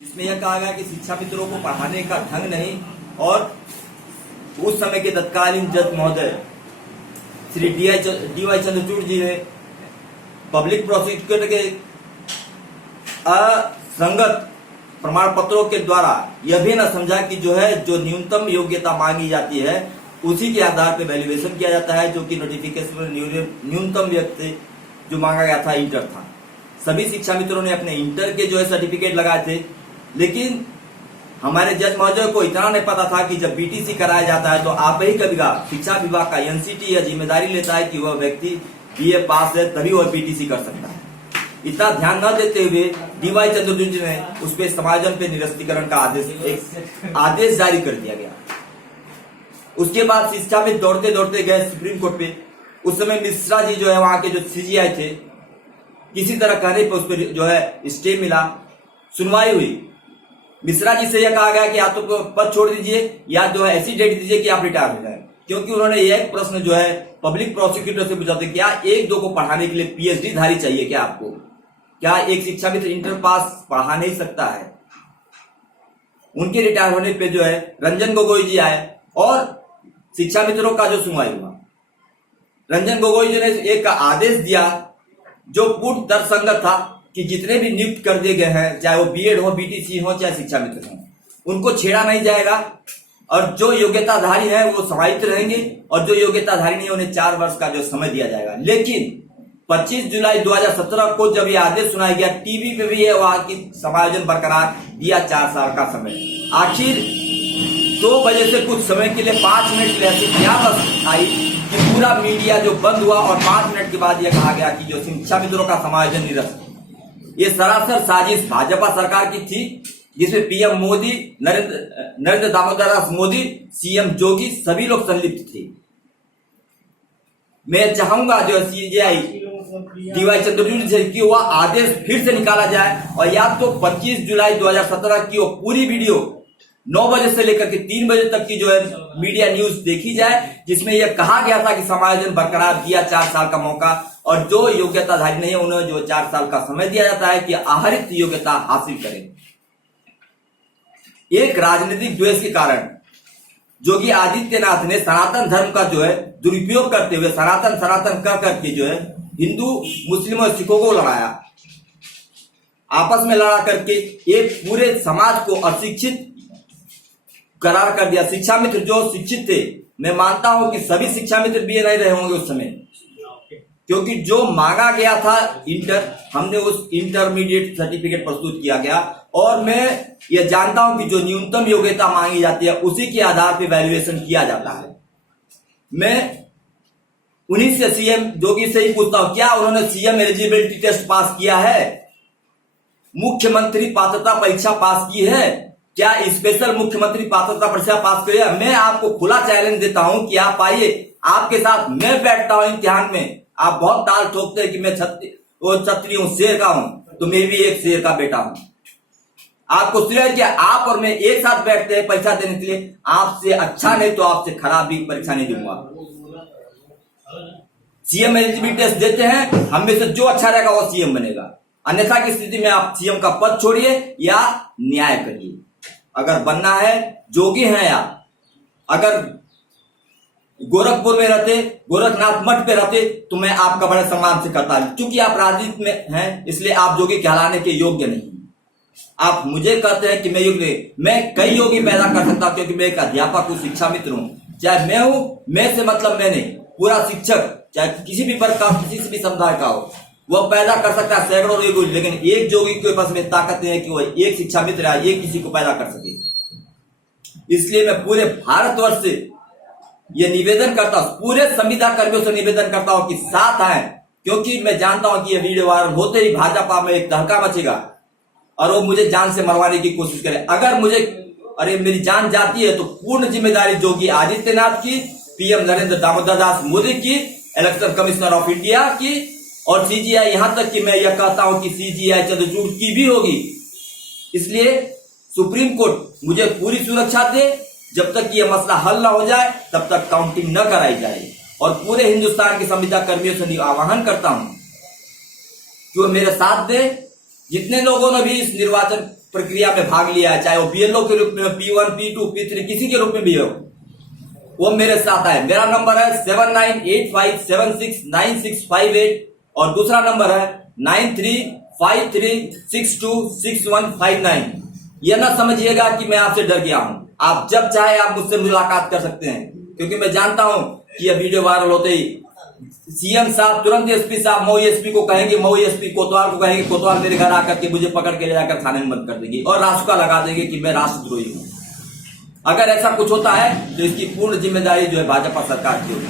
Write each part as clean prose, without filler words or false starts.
इसमें यह कहा गया कि शिक्षा मित्रों को पढ़ाने का ढंग नहीं और उस समय के तत्कालीन जज महोदय श्री डी.वाई. चंद्रचूड़ जी ने पब्लिक प्रोसिक्यूटर के असंगत प्रमाण पत्रों के द्वारा यह भी न समझा कि जो न्यूनतम योग्यता मांगी जाती है उसी के आधार पर वैल्यूएशन किया जाता है, जो कि नोटिफिकेशन में न्यूनतम व्यक्ति जो मांगा गया था इंटर था। सभी शिक्षा मित्रों ने अपने इंटर के सर्टिफिकेट लगाए थे, लेकिन हमारे जज महोदय को इतना नहीं पता था कि जब बीटीसी कराया जाता है तो आप ही कभी शिक्षा विभाग का एनसीटी यह जिम्मेदारी लेता है कि वह व्यक्ति बीए पास है तभी वह बीटीसी कर सकता है। इतना ध्यान न देते हुए डी.वाई. चंद्रचूड़ जी ने उस पे समायोजन पे निरस्तीकरण का आदेश जारी कर दिया गया। उसके बाद शिक्षा में दौड़ते दौड़ते गए सुप्रीम कोर्ट पे। उस समय मिश्रा जी वहां के जो सीजीआई थे, किसी तरह कहने पर उस पर स्टे मिला, सुनवाई हुई। मिश्रा जी से यह कहा गया कि आप तो पद छोड़ दीजिए या ऐसी डेट दीजिए कि आप रिटायर हो जाए, क्योंकि उन्होंने एक प्रश्न पब्लिक प्रोसिक्यूटर से पूछा था, क्या एक दो को पढ़ाने के लिए पीएचडी धारी चाहिए क्या आपको? क्या एक शिक्षा मित्र इंटर पास पढ़ा नहीं सकता है? उनके रिटायर होने पे रंजन गोगोई जी आए और शिक्षा मित्रों का जो सुनवाई हुआ, रंजन गोगोई जी ने एक आदेश दिया जो पूर्ण तर्कसंगत था कि जितने भी नियुक्त कर दिए गए हैं, चाहे वो बीएड हो, बीटीसी हो, चाहे शिक्षा मित्र हो, उनको छेड़ा नहीं जाएगा और जो योग्यताधारी है वो समाहित रहेंगे और जो योग्यताधारी नहीं है उन्हें 4 वर्ष का समय दिया जाएगा। लेकिन 25 जुलाई 2017 को जब यह आदेश सुनाया गया, टीवी पे भी वहां की समायोजन बरकरार दिया 4 साल का समय। आखिर 2 बजे से कुछ समय के लिए 5 मिनट के लिए ऐसी क्या बस आई कि पूरा मीडिया जो बंद हुआ और 5 मिनट के बाद यह कहा गया कि जो शिक्षा मित्रों का समायोजन निरस्त। ये सरासर साजिश भाजपा सरकार की थी, जिसमें पीएम मोदी, नरेंद्र दामोदर दास मोदी, सीएम योगी सभी लोग संलिप्त थे। मैं चाहूंगा सीजीआई डी.वाई. चंद्रचूड़ से कि वह आदेश फिर से निकाला जाए और या तो 25 जुलाई 2017 की वो पूरी वीडियो 9 बजे से लेकर के 3 बजे तक की मीडिया न्यूज देखी जाए, जिसमें यह कहा गया था कि समायोजन बरकरार दिया 4 साल का मौका और जो योग्यताधारी नहीं है उन्हें 4 साल का समय दिया जाता है कि आहरित योग्यता हासिल करें। एक राजनीतिक द्वेष के कारण योगी आदित्यनाथ ने सनातन धर्म का दुरुपयोग करते हुए सनातन कह करके हिंदू मुस्लिम और सिखों को लड़ाया, आपस में लड़ा करके एक पूरे समाज को अशिक्षित करार कर दिया। शिक्षा मित्र जो शिक्षित थे, मैं मानता हूं कि सभी शिक्षा मित्र बीए नहीं रहे होंगे उस समय, क्योंकि जो मांगा गया था इंटर, हमने उस इंटरमीडिएट सर्टिफिकेट प्रस्तुत किया गया और मैं ये जानता हूं कि जो न्यूनतम योग्यता मांगी जाती है उसी के आधार पर वैल्यूएशन किया जाता है। मैं उन्हीं से सीएम योगी से ही पूछता हूं, क्या उन्होंने सीएम एलिजिबिलिटी टेस्ट पास किया है? मुख्यमंत्री पात्रता परीक्षा पास की है? क्या स्पेशल मुख्यमंत्री पात्रता परीक्षा पास की है? मैं आपको खुला चैलेंज देता हूं कि आप आइए, आपके साथ मैं बैठता हूं इम्तिहान में। आप बहुत ताल ठोकते हैं कि मैं क्षत्रिय हूं, शेर का हूं, तो मैं भी एक शेर का बेटा हूं। आपको सिर्फ कि आप और मैं एक साथ बैठते हैं परीक्षा देने के लिए, आपसे अच्छा नहीं तो आपसे खराब भी परीक्षा नहीं दूंगा। सीएम एलिजिबिलिटी टेस्ट देते हैं, हम में से जो अच्छा रहेगा वो सीएम बनेगा, अन्यथा की स्थिति में आप सीएम का पद छोड़िए या न्याय करिए। अगर बनना है, जोगी हैं आप, अगर गोरखपुर में रहते, गोरखनाथ मठ पे रहते तो मैं आपका बड़े सम्मान से करता। क्योंकि आप राजनीति में हैं इसलिए आप योगी कहलाने के योग्य नहीं। आप मुझे कहते हैं कि मैं योग्य नहीं, मैं कई योगी पैदा कर सकता क्योंकि मैं एक अध्यापक हूं, शिक्षा मित्र हूं। चाहे मैं हूं, मैं से मतलब मैं नहीं, पूरा शिक्षक चाहे किसी भी वर्ग का, किसी से भी समुदाय का हो, वह पैदा कर सकता है सैकड़ों योगी, लेकिन एक योगी के पास में ताकत नहीं है कि वह एक शिक्षा मित्र है, ये किसी को पैदा कर सके। इसलिए मैं पूरे भारतवर्ष से ये निवेदन करता हूं, पूरे संविदा कर्मियों से निवेदन करता हूं कि साथ आए, क्योंकि मैं जानता हूं कि ये वीडियो वायरल होते ही भाजपा में एक तहलका मचेगा और वो मुझे जान से मरवाने की कोशिश करे। अगर मेरी जान जाती है तो पूर्ण जिम्मेदारी योगी आदित्यनाथ की, पीएम नरेंद्र दामोदर दास मोदी की, इलेक्शन कमिश्नर ऑफ इंडिया की और सीजीआई, यहां तक कि मैं यह कहता हूं कि सीजीआई चंद्रचूड़ की भी होगी। इसलिए सुप्रीम कोर्ट मुझे पूरी सुरक्षा दे, जब तक यह मसला हल न हो जाए तब तक काउंटिंग न कराई जाए। और पूरे हिंदुस्तान के संविदा कर्मियों से आह्वान करता हूं कि वो मेरे साथ दे। जितने लोगों ने भी इस निर्वाचन प्रक्रिया में भाग लिया है, चाहे वो बीएलओ के रूप में, P1, P2, P3 किसी के रूप में भी हो, वो मेरे साथ आए। मेरा नंबर है 7985769658 और दूसरा नंबर है 9353626159। यह ना समझिएगा कि मैं आपसे डर गया हूं। आप जब चाहे आप मुझसे मुलाकात कर सकते हैं, क्योंकि मैं जानता हूं कि यह वीडियो वायरल होते ही सीएम साहब तुरंत एसपी साहब मऊ एसपी को कहेंगे, मऊ एसपी कोतवाल को कहेंगे, कोतवाल मेरे घर आकर के मुझे पकड़ के ले जाकर थाने में बंद कर देंगे और रासुका लगा देंगे कि मैं राष्ट्रद्रोही हूं। अगर ऐसा कुछ होता है तो इसकी पूर्ण जिम्मेदारी जो है भाजपा सरकार की होगी।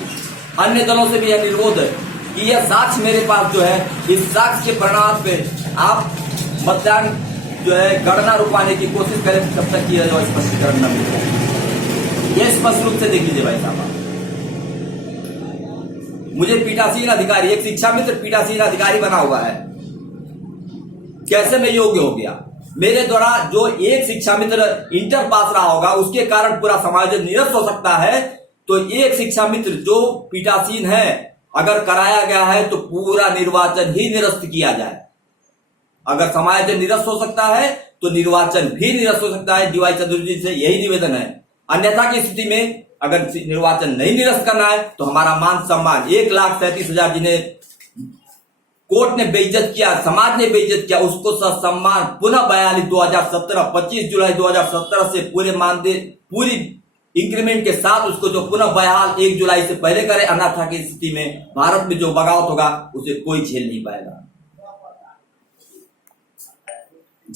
अन्य दलों से भी यह निर्विरोध है कि यह साक्ष्य मेरे पास जो है, इस साक्ष्य के परिणाम पे आप मतदान जो है गणना रुकवाने की कोशिश करें तब तक यह जो स्पष्टीकरण न मिले। यह स्पष्ट रूप से देख लीजिए भाई साहब, मुझे पीठासीन अधिकारी, एक शिक्षा मित्र पीठासीन अधिकारी बना हुआ है, कैसे मैं योग्य हो गया? मेरे द्वारा जो एक शिक्षा मित्र इंटर पास रहा होगा उसके कारण पूरा समायोजन निरस्त हो सकता है, तो एक शिक्षा मित्र जो पीठासीन है अगर कराया गया है तो पूरा निर्वाचन ही निरस्त किया जाए। अगर समायोजन निरस्त हो सकता है तो निर्वाचन भी निरस्त हो सकता है। डीवाई चतुर्वेदी से यही निवेदन है। अन्यथा की स्थिति में अगर निर्वाचन नहीं निरस्त करना है तो हमारा मान सम्मान 1,37,000 जिन्हें कोर्ट ने बेइज्जत किया, समाज ने बेइज्जत किया, उसको सम्मान पुनः 25 जुलाई 2017 से पूरे मानदेय पूरी इंक्रीमेंट के साथ उसको जो पुनः बहाल 1 जुलाई से पहले करे। अन्यथा की स्थिति में भारत में जो बगावत होगा उसे कोई झेल नहीं पाएगा।